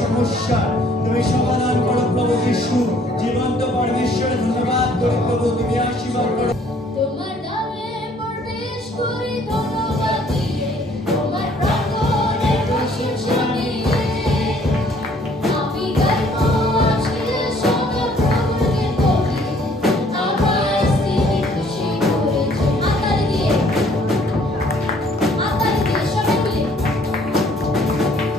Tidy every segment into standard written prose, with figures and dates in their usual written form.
সমস্যা তুমি সমাধান করো প্রভু যিশু। জীবন্ত পরমেশ্বর ধন্যবাদ করি প্রভু, তুমি আশীর্বাদ করো। তোমার নামে প্রবেশ করি ধন্যবাদ দিয়ে, তোমার প্রাঙ্গণে প্রশংসা নিয়ে আমি গাইবো আজকে সদা প্রভুকে করি, আমার স্থিতি খুশি করেছে। আতাল দিয়ে সবাই মিলে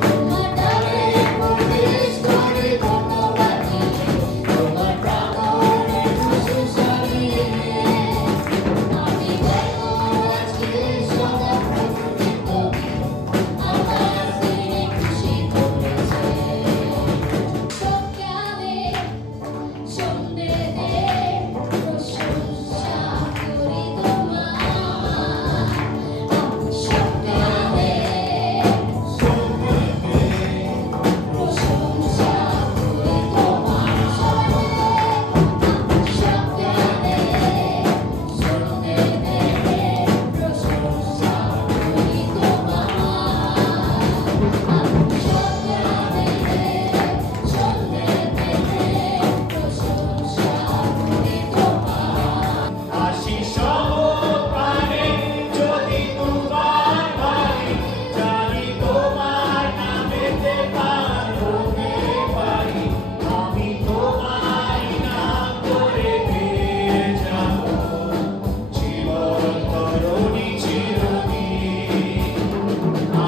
তোমার নামে প্রবেশ করি ধন্যবাদ দিয়ে, তোমার প্রাঙ্গণে প্রশংসা নিয়ে আমি গাইবো আজকে সদা প্রভুকে করি, আমার স্থিতি খুশি করেছে। সকালে সন্ধ্যে প্রশংসা করি তোমার, সকালে প্রশংসা করি তোমার, সকালে সন্ধ্যে প্রশংসা করি তোমার, আশিস প্রাণে যদি তোমার বাড়ি, জানি তোমার নামেতে গান করতে পারি। আমি তোমার নাম করে গেয়ে যাব, জীবন তরণী চিরদিন।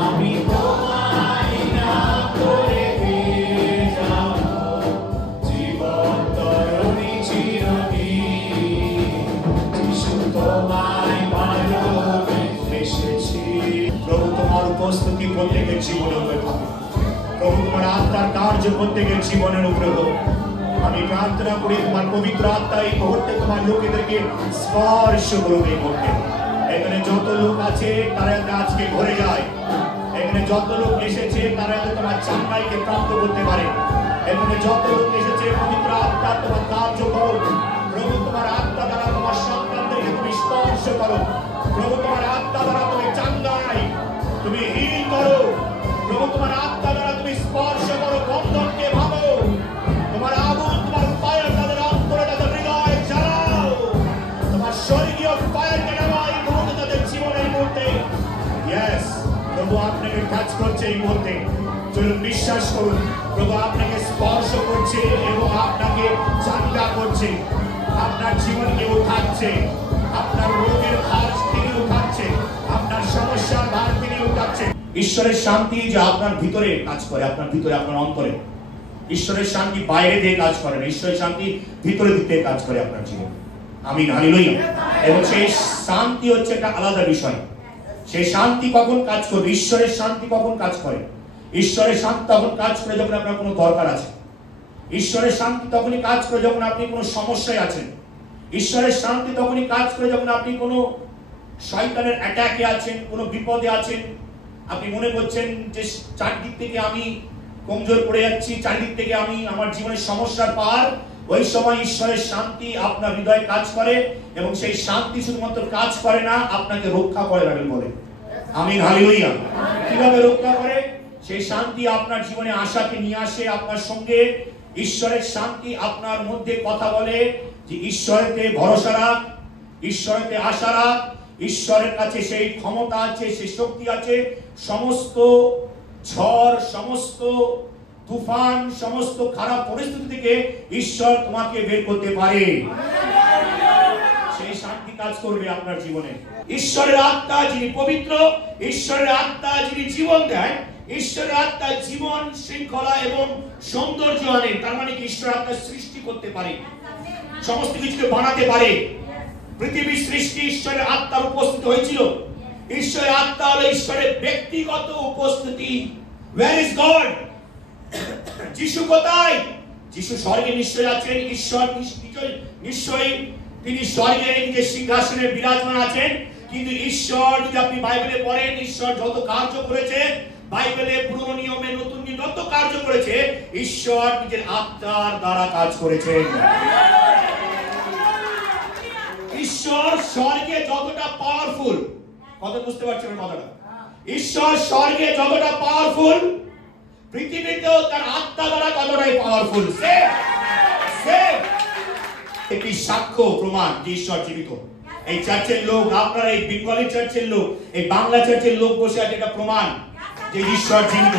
আমি তোমার নাম করে গেয়ে যাব, জীবন তরণী চিরদিন। যিশু তোমায় ভালোবেসেছি। প্রভু তোমার উপস্থিতি প্রত্যেকের জীবনের উপরে থাকে। প্রভু তোমার আত্মার কার্য প্রত্যেকের জীবনের উপরে হোক। আমি প্রার্থনা করি তোমার পবিত্র আত্মা এই মুহূর্তে তোমার লোকেদেরকে স্পর্শ করুক। এই মুহূর্তে এখানে যত লোক আছে তারা যাতে আজকে ঘরে যায়। এখানে যত লোক এসেছে তারা যাতে তোমার চাঙ্গাইকে প্রাপ্ত করতে পারে। এখানে যত লোক এসেছে পবিত্র আত্মা তোমার কার্য করো। প্রভু তোমার আত্মা দ্বারা তোমার সন্তানদেরকে তুমি স্পর্শ করো। প্রভু তোমার আত্মা দ্বারা তুমি চাঙ্গাই, তুমি হিল করো। প্রভু তোমার আত্মা দ্বারা তুমি স্পর্শ করো, বন্ধনকে ভাঙো। তোমার আগুন, তোমার ফায়ার তাদের অন্তরে, তাদের হৃদয়ে জ্বালাও। তোমার স্বর্গীয় ফায়ারকে নামাও এই মুহূর্তে তাদের জীবনের মুহূর্তে। ইয়েস, প্রভু আপনাকে কাজ করছে এই মুহূর্তে। চলুন বিশ্বাস করুন, প্রভু আপনাকে স্পর্শ করছে এবং আপনাকে চাঙ্গা করছে। আপনার জীবনকে উঠাচ্ছে, আপনার রোগের ভার তিনি উঠাচ্ছে, আপনার সমস্যার ভার তিনি উঠাচ্ছে। ঈশ্বরের শান্তি যে আপনার ভিতরে কাজ করে, আপনার ভিতরে, আপনার অন্তরে। ঈশ্বরের শান্তি বাইরে দিয়ে কাজ করে না, ঈশ্বরের শান্তি ভিতরে দিতে কাজ করে আপনার জীবনে। আমিন, হালেলুয়া। এবং সেই শান্তি হচ্ছে একটা আলাদা বিষয়। সেই শান্তি কখন কাজ করবে? ঈশ্বরের শান্তি কখন কাজ করে? ঈশ্বরের শান্তি তখন কাজ করে যখন আপনার কোনো দরকার আছে। ঈশ্বরের শান্তি তখনই কাজ করে যখন আপনি কোনো সমস্যায় আছেন। ঈশ্বরের শান্তি তখনই কাজ করে যখন আপনি কোনো শয়তানের অ্যাটাকে আছেন, কোনো বিপদে আছেন। আপনি মনে করছেন যে চারদিক থেকে আমি কমজোর পড়ে যাচ্ছি, চারদিক থেকে আমি আমার জীবনের সমস্যার পার। ওই সময় ঈশ্বরের শান্তি আপনার হৃদয়ে কাজ করে এবং সেই শান্তি শুধুমাত্র কাজ করে না, আপনাকে রক্ষা করে রাখেন বলে। আমিন, হালেলুয়া। কিভাবে রক্ষা করে? সেই শান্তি আপনার জীবনে আশাকে নিয়ে আসে আপনার সঙ্গে। ঈশ্বরের শান্তি আপনার মধ্যে কথা বলে যে ঈশ্বরেতে ভরসা রাখ, ঈশ্বরেতে আশা রাখ। ঈশ্বরের কাছে সেই ক্ষমতা আছে, সেই শক্তি আছে। সমস্ত ঝড়, সমস্ত তুফান, সমস্ত খারাপ পরিস্থিতি থেকে ঈশ্বর তোমাকে বের করতে পারে। সেই শান্তি কাজ করবে আপনার জীবনে। ঈশ্বরের আত্মা যিনি পবিত্র, ঈশ্বরের আত্মা যিনি জীবন দেয়, ঈশ্বরের আত্মা জীবন, শৃঙ্খলা এবং সৌন্দর্য আনেন। তার মানে কি? ঈশ্বরের আত্মা সৃষ্টি করতে পারে, সমস্ত কিছুকে বানাতে পারে। পৃথিবীর সৃষ্টি ঈশ্বরের আত্মার উপস্থিত হয়েছিল। ঈশ্বরের আত্মা হলো ঈশ্বরের ব্যক্তিগত উপস্থিতি। Where is God? যিশু কোথায়? যিশু স্বর্গে নিশ্চয় আছেন। ঈশ্বর নিশ্চয়ই তিনি স্বর্গে নিজের সিংহাসনে বিরাজমান আছেন। কিন্তু ঈশ্বর, যদি আপনি বাইবেলে পড়েন, ঈশ্বর যত কার্য করেছে, বাইবেলে পুরনো নিয়মে নতুন নিয়মে যত কার্য করেছে, ঈশ্বর নিজের আত্মার দ্বারা কাজ করেছেন। ঈশ্বর স্বর্গে যতটা পাওয়ারফুল, কথা বুঝতে পারছেন কথাটা? ঈশ্বর স্বর্গে যতটা পাওয়ারফুল, পৃথিবীতেও তার আত্মা দ্বারা কতটাই পাওয়ারফুল। একটি সাক্ষ্য প্রমাণ যে ঈশ্বর জীবিত। এই চার্চের লোক, আপনারা এই বেঙ্গলি চার্চের লোক, এই বাংলা চার্চের লোক বসে আছে, এটা প্রমাণ যে ঈশ্বর জীবিত।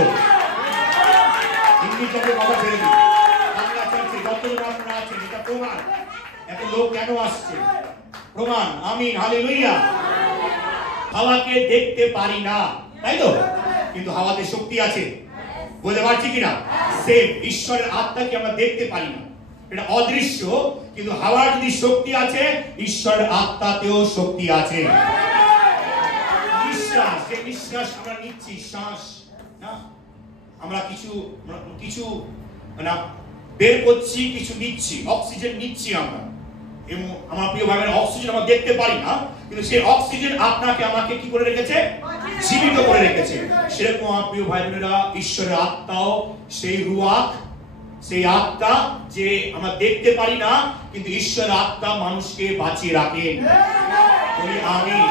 হিন্দি চার্চের কথা ছেড়ে দিন, বাংলা চার্চে যতজন আপনারা আছেন এটা প্রমাণ। এত লোক কেন আসছে? প্রমাণ। আমিন, হালেলুয়া। হাওয়াকে দেখতে পারি না, তাই তো, কিন্তু হাওয়াতে শক্তি আছে। বুঝতে পারছি কিনা? সেম ঈশ্বরের আত্মাকে আমরা দেখতে পারি না, এটা অদৃশ্য, কিন্তু হাওয়ার যদি শক্তি আছে, ঈশ্বরের আত্মাতেও শক্তি আছে। নিঃশ্বাস, যে নিঃশ্বাস আমরা নিচ্ছি, শ্বাস না, আমরা কিছু না বের করছি, কিছু নিচ্ছি, অক্সিজেন নিচ্ছি আমরা। এবং আমার প্রিয় ভাইয়েরা, অক্সিজেন আমরা দেখতে পারি না, কিন্তু সেই অক্সিজেন আপনাকে আমাকে কি করে রেখেছে? জীবিত করে রেখেছে। সেরকম আমার প্রিয় ভাই বোনেরা, ঈশ্বরের আত্মাও সেই রুয়াক, সেই আত্মা যে আমরা দেখতে পারি না, কিন্তু ঈশ্বরের আত্মা মানুষকে বাঁচিয়ে রাখেন। বলি আমিন,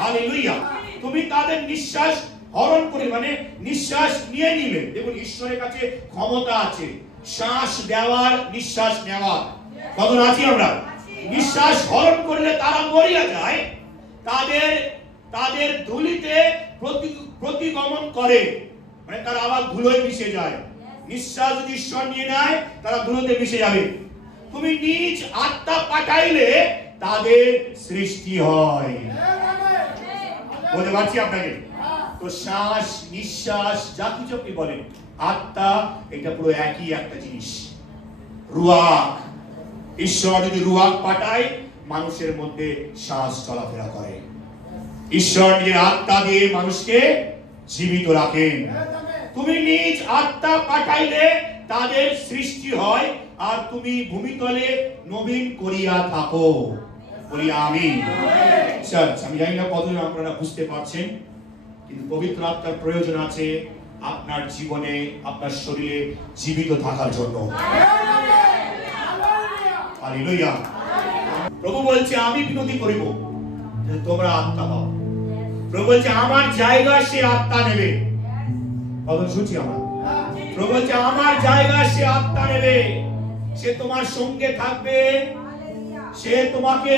হালেলুয়া। তুমি তাদের নিঃশ্বাস হরণ করে, মানে নিঃশ্বাস নিয়ে নিলে, দেখুন ঈশ্বরের কাছে ক্ষমতা আছে শ্বাস দেওয়ার, নিঃশ্বাস নেওয়ার। কত আছি আমরা? নিঃশ্বাস হরণ করলে তারা মরিয়া যায়, তাদের ধুলিতে প্রতিগমন করে, মানে তারা আবার ধুলোয় মিশে যায়। নিঃশ্বাস যদি ঈশ্বর নিয়ে নেয়, তারা ধুলোতে মিশে যাবে। তুমি নিজ আত্মা পাঠাইলে তাদের সৃষ্টি হয়। বলতে পারছি আপনাকে? তো শ্বাস, নিঃশ্বাস, যা কিছু আপনি বলেন, আত্মা, এটা পুরো একই একটা জিনিস। রুয়াক, ঈশ্বর যদি রুয়াক পাঠায়, মানুষের মধ্যে শ্বাস চলাফেরা করে। ঈশ্বর নিজের আত্মা দিয়ে মানুষকে জীবিত রাখেন। তুমি নিজ আত্মা পাঠাইলে তাদের সৃষ্টি হয়, আর তুমি ভূমিতলে নবীন করিয়া থাকো। বলি আমিন। চার্চ, আমি জানি না কতজন আপনারা বুঝতে পারছেন, কিন্তু পবিত্র আত্মার প্রয়োজন আছে আপনার জীবনে, আপনার শরীরে জীবিত থাকার জন্য। হালেলুয়া। প্রভু বলছে, আমি বিনতি করিব যে তোমরা আত্মা পাও। প্রভু বলছে, আমার জায়গা সে আত্মা নেবে। কত শুনছি আমরা? প্রভু বলছে, আমার জায়গা সে আত্মা নেবে, সে তোমার সঙ্গে থাকবে, সে তোমাকে,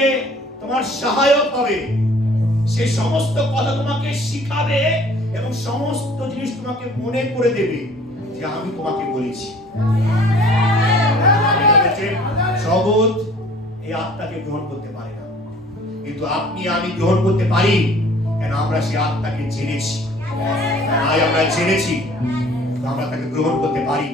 তোমার সহায়ক হবে, সে সমস্ত কথা তোমাকে শিখাবে এবং সমস্ত জিনিস তোমাকে মনে করে দেবে যে আমি তোমাকে বলেছি। জগৎ এই আত্মাকে গ্রহণ করতে পারে না, কিন্তু আপনি আমি গ্রহণ করতে পারি, কেন আমরা সেই আত্মাকে জেনেছি। তাই আমরা জেনেছি, আমরা তাকে গ্রহণ করতে পারি।